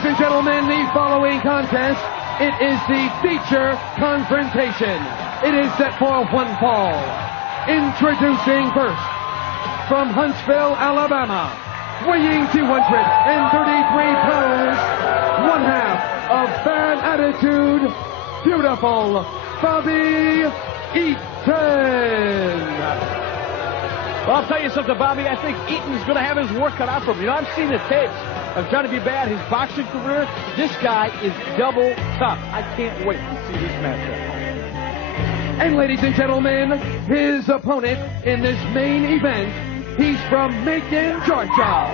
Ladies and gentlemen, the following contest, it is the feature confrontation. It is set for one fall. Introducing first, from Huntsville, Alabama, weighing 233 pounds, one half of Bad Attitude, beautiful Bobby Eaton. Well, I'll tell you something, Bobby. I think Eaton's going to have his work cut out for him. You know, I've seen the tapes of Johnny B. Bad, his boxing career. This guy is double tough. I can't wait to see this matchup. And ladies and gentlemen, his opponent in this main event, he's from Macon, Georgia,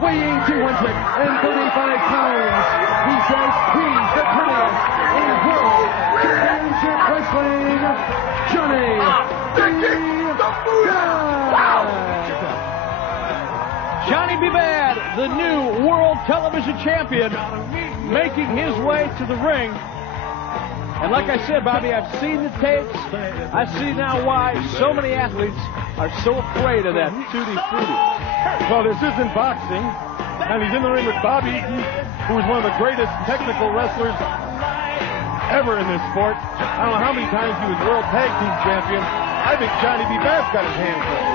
weighing 235 pounds. He says he's the prettiest in World Championship Wrestling, Johnny B. Bad. Johnny B. Bad, the new world television champion, making his way to the ring. And like I said, Bobby, I've seen the tapes. I see now why so many athletes are so afraid of that tutti frutti. Well, this isn't boxing, and he's in the ring with Bobby Eaton, who is one of the greatest technical wrestlers ever in this sport. I don't know how many times he was world tag team champion. I think Johnny B. Bad's got his hands full.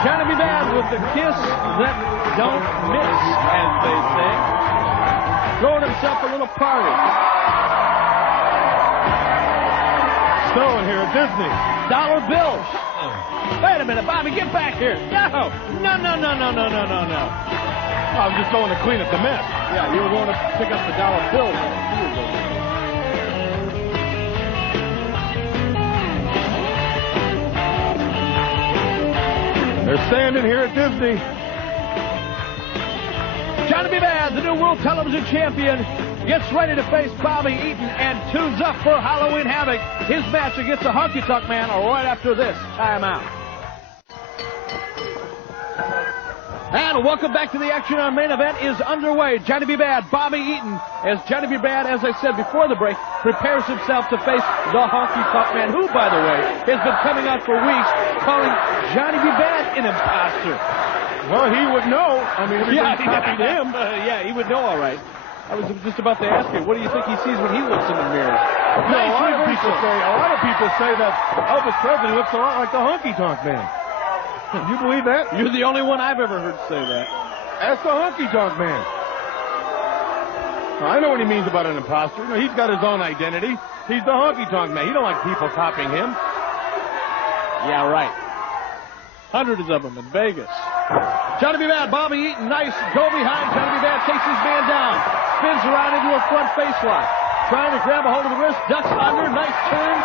Johnny B. Bad with the kiss that don't miss, as they say. Throwing himself a little party. Snowing here at Disney. Dollar bills. Wait a minute, Bobby, get back here. No. I was just going to clean up the mess. Yeah, you were going to pick up the dollar bills. They're standing here at Disney. Johnny B. Bad, the new world television champion, gets ready to face Bobby Eaton and tunes up for Halloween Havoc. His match against the Honky Tonk Man right after this timeout. And welcome back to the action. Our main event is underway. Johnny B. Bad, Bobby Eaton, as Johnny B. Bad, as I said before the break, prepares himself to face the Honky Tonk Man, who, by the way, has been coming out for weeks calling Johnny B. Bad an imposter. Well, he would know. I mean, everybody's copied him. Yeah, he would know all right. I was just about to ask him, what do you think he sees when he looks in the mirror? No, a lot of people say that Elvis Presley looks a lot like the Honky Tonk Man. You believe that? You're the only one I've ever heard say that. That's the Honky Tonk Man. I know what he means about an imposter. You know, he's got his own identity. He's the Honky Tonk Man. He don't like people copying him. Yeah, right. Hundreds of them in Vegas. Johnny B. Bad, Bobby Eaton, nice go behind. Johnny B. Bad takes his man down. Spins around into a front face lock. Trying to grab a hold of the wrist. Ducks under. Nice turn.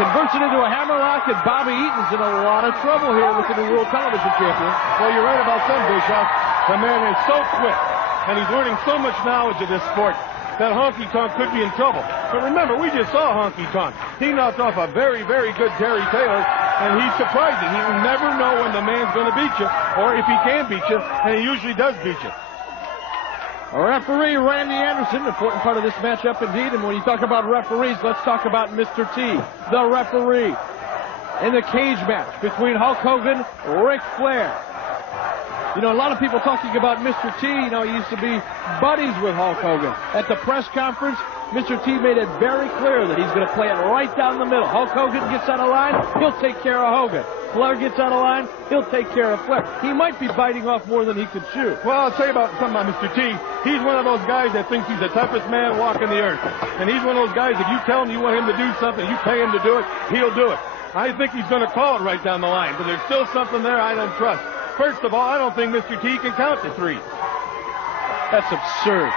Converts it into a hammerlock, and Bobby Eaton's in a lot of trouble here with the new world television champion. Well, you're right about some, Bischoff. The man is so quick, and he's learning so much knowledge of this sport that Honky Tonk could be in trouble. But remember, we just saw Honky Tonk. He knocked off a very, very good Terry Taylor, and he's surprising. You never know when the man's going to beat you, or if he can beat you, and he usually does beat you. Referee Randy Anderson, important part of this matchup indeed. And when you talk about referees, let's talk about Mr. T, the referee, in the cage match between Hulk Hogan, Ric Flair. You know, a lot of people talking about Mr. T, you know, he used to be buddies with Hulk Hogan. At the press conference, Mr. T made it very clear that he's going to play it right down the middle. Hulk Hogan gets out of line, he'll take care of Hogan. Flair gets out of line, he'll take care of Flair. He might be biting off more than he could chew. Well, I'll tell you about something about Mr. T. He's one of those guys that thinks he's the toughest man walking the earth. And he's one of those guys, if you tell him you want him to do something, you pay him to do it, he'll do it. I think he's going to call it right down the line, but there's still something there I don't trust. First of all, I don't think Mr. T can count to 3. That's absurd.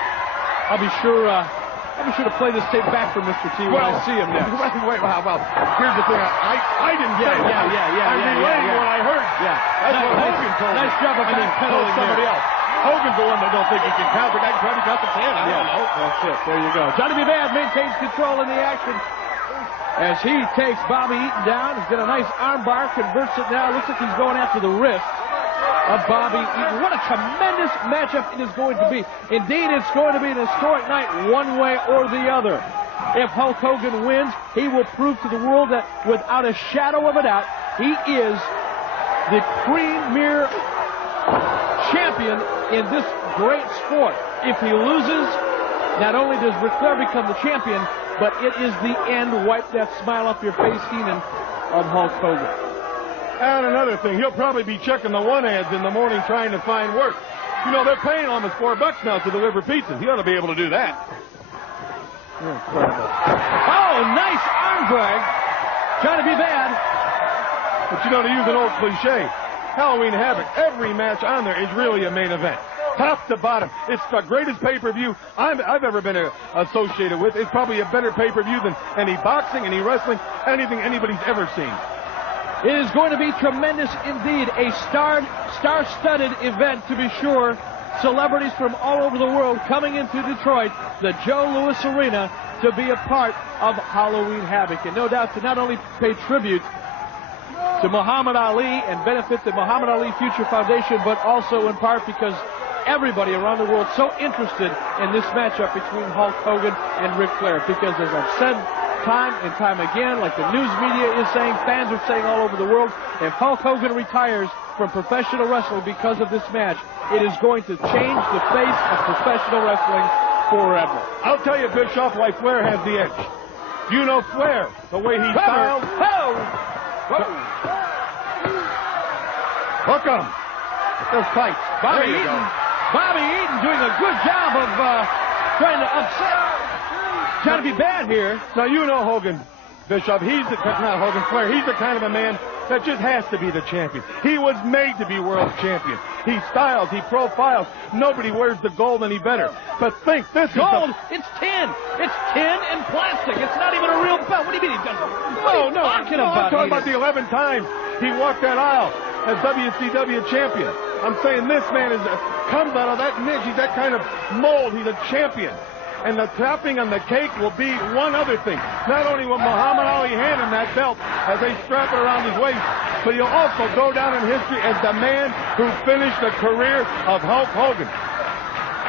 I'll be sure to play this tape back for Mr. T when I see him next. Wait, well, here's the thing. I didn't say that. I'm relaying what I heard. Yeah. That's what Hogan told me. Nice job of backpedaling somebody else. Hogan's the one that don't think he can count. The guy can probably count to 10. I don't know. That's it. There you go. Johnny B. Bad maintains control in the action as he takes Bobby Eaton down. He's got a nice arm bar, converts it now. Looks like he's going after the wrist of Bobby Eaton. What a tremendous matchup it is going to be. Indeed, it's going to be an historic night one way or the other. If Hulk Hogan wins, he will prove to the world that without a shadow of a doubt, he is the premier champion in this great sport. If he loses, not only does Ric Flair become the champion, but it is the end. Wipe that smile off your face, Heenan, of Hulk Hogan. And another thing, he'll probably be checking the one ads in the morning trying to find work. You know, they're paying almost $4 now to deliver pizzas. He ought to be able to do that. Incredible. Oh, nice arm drag. Trying to be bad. But you know, to use an old cliche, Halloween Havoc, every match on there is really a main event. Top to bottom. It's the greatest pay-per-view I've ever been associated with. It's probably a better pay-per-view than any boxing, any wrestling, anything anybody's ever seen. It is going to be tremendous indeed. A star-studded event, to be sure. Celebrities from all over the world coming into Detroit, the Joe Louis Arena, to be a part of Halloween Havoc. And no doubt to not only pay tribute to Muhammad Ali and benefit the Muhammad Ali Future Foundation, but also in part because everybody around the world so interested in this matchup between Hulk Hogan and Ric Flair. Because as I've said time and time again, like the news media is saying, fans are saying all over the world, if Hulk Hogan retires from professional wrestling because of this match, it is going to change the face of professional wrestling forever. I'll tell you, Bischoff, why Flair has the edge. You know Flair, the way he styled. Hook 'em. Those fights. Bobby Eaton doing a good job of trying to upset. Trying to be bad here. Now, you know Hogan, Bischoff. Flair. He's the kind of a man that just has to be the champion. He was made to be world champion. He styles, he profiles. Nobody wears the gold any better. But think, this gold, it's tin. It's tin and plastic. It's not even a real belt. What do you mean he doesn't? I'm talking about the 11 times he walked that aisle as WCW champion. I'm saying this man comes out of that niche. He's that kind of mold. He's a champion. And the topping on the cake will be one other thing. Not only will Muhammad Ali hand him that belt as they strap it around his waist, but he'll also go down in history as the man who finished the career of Hulk Hogan.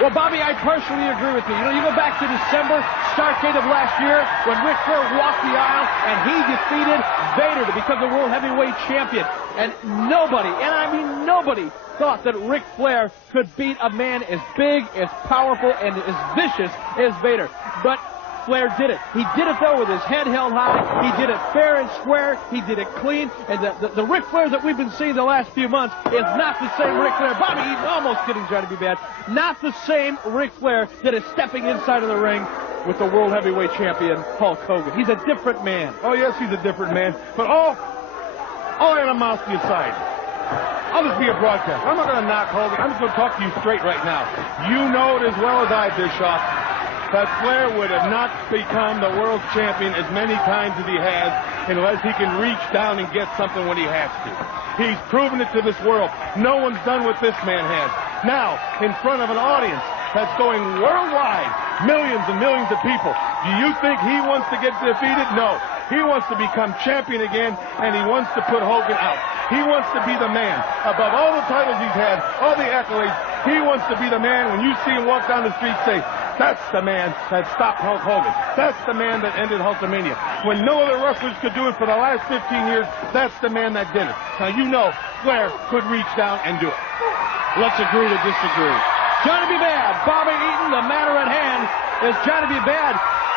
Well, Bobby, I partially agree with you. You know, you go back to December, start date of last year, when Ric Flair walked the aisle and he defeated Vader to become the World Heavyweight Champion. And nobody, and I mean nobody, thought that Ric Flair could beat a man as big, as powerful, and as vicious as Vader. But Flair did it. He did it, though, with his head held high. He did it fair and square. He did it clean. And the Ric Flair that we've been seeing the last few months is not the same Ric Flair. Bobby Eaton almost getting trying to be bad. Not the same Ric Flair that is stepping inside of the ring with the World Heavyweight Champion, Hulk Hogan. He's a different man. Oh, yes, he's a different man. But all animosity aside, I'll just be a broadcaster. I'm not going to knock Hogan. I'm just going to talk to you straight right now. You know it as well as I, Bischoff, that Flair would have not become the world champion as many times as he has unless he can reach down and get something when he has to. He's proven it to this world. No one's done what this man has. Now, in front of an audience that's going worldwide, millions and millions of people, do you think he wants to get defeated? No. He wants to become champion again, and he wants to put Hogan out. He wants to be the man. Above all the titles he's had, all the accolades, he wants to be the man. When you see him walk down the street, say, that's the man that stopped Hulk Hogan. That's the man that ended Hulkamania. When no other wrestlers could do it for the last 15 years, that's the man that did it. Now, you know Flair could reach down and do it. Let's agree to disagree. Johnny B. Bad, Bobby Eaton, the matter at hand is Johnny B. Bad.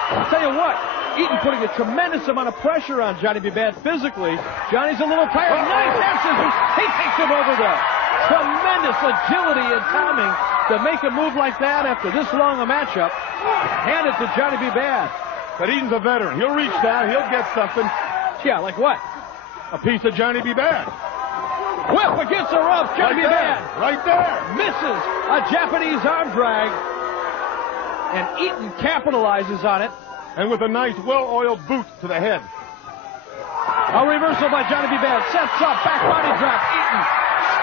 I'll tell you what, Eaton putting a tremendous amount of pressure on Johnny B. Bad physically. Johnny's a little tired. Nice hand scissors. He takes him over there. Tremendous agility and timing to make a move like that after this long a matchup. Hand it to Johnny B. Bad. But Eaton's a veteran. He'll reach down. He'll get something. Yeah, like what? A piece of Johnny B. Bad. Whip against the ropes. Johnny B. Bad. Right there. Misses a Japanese arm drag. And Eaton capitalizes on it. And with a nice, well-oiled boot to the head. A reversal by Johnny B. Bad. Sets up, back body drop. Eaton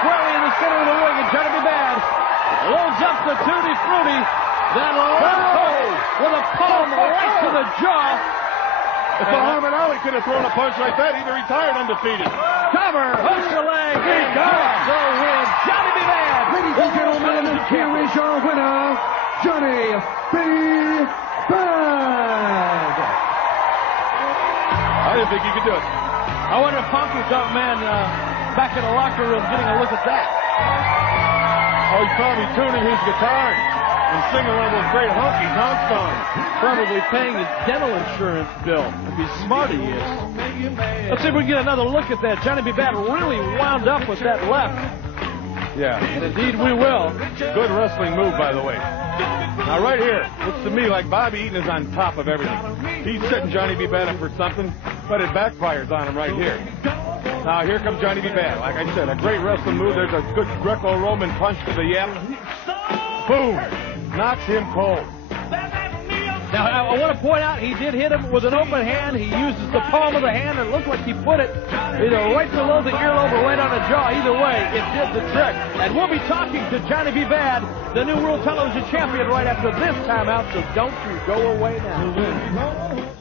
squarely in the center of the ring, and Johnny B. Bad loads up the Tutti Frutti. Then with a palm right to the jaw. If Muhammad Ali could have thrown a punch like that, he'd have retired undefeated. Cover, hooks the leg, he gets the win. Johnny B. Bad. Ladies and gentlemen, here is your winner, Johnny B. Bad. I didn't think he could do it. I wonder if Funky thought, man, back in the locker room getting a look at that. Oh, he's probably tuning his guitar and singing one of those great honky-tonk songs. Probably paying his dental insurance bill. If he's smart, he is. Let's see if we can get another look at that. Johnny B. Bad really wound up with that left. Yeah. And indeed we will. Good wrestling move, by the way. Now, right here, looks to me like Bobby Eaton is on top of everything. He's setting Johnny B. Bad up for something, but it backfires on him right here. Now, here comes Johnny B. Bad. Like I said, a great wrestling move. There's a good Greco-Roman punch to the yep. Boom. Knocks him cold. Now, I want to point out he did hit him with an open hand. He uses the palm of the hand, and it looked like he put it either right below the earlobe or right on the jaw. Either way, it did the trick. And we'll be talking to Johnny B. Bad, the new World Television Champion, right after this timeout, so don't you go away now.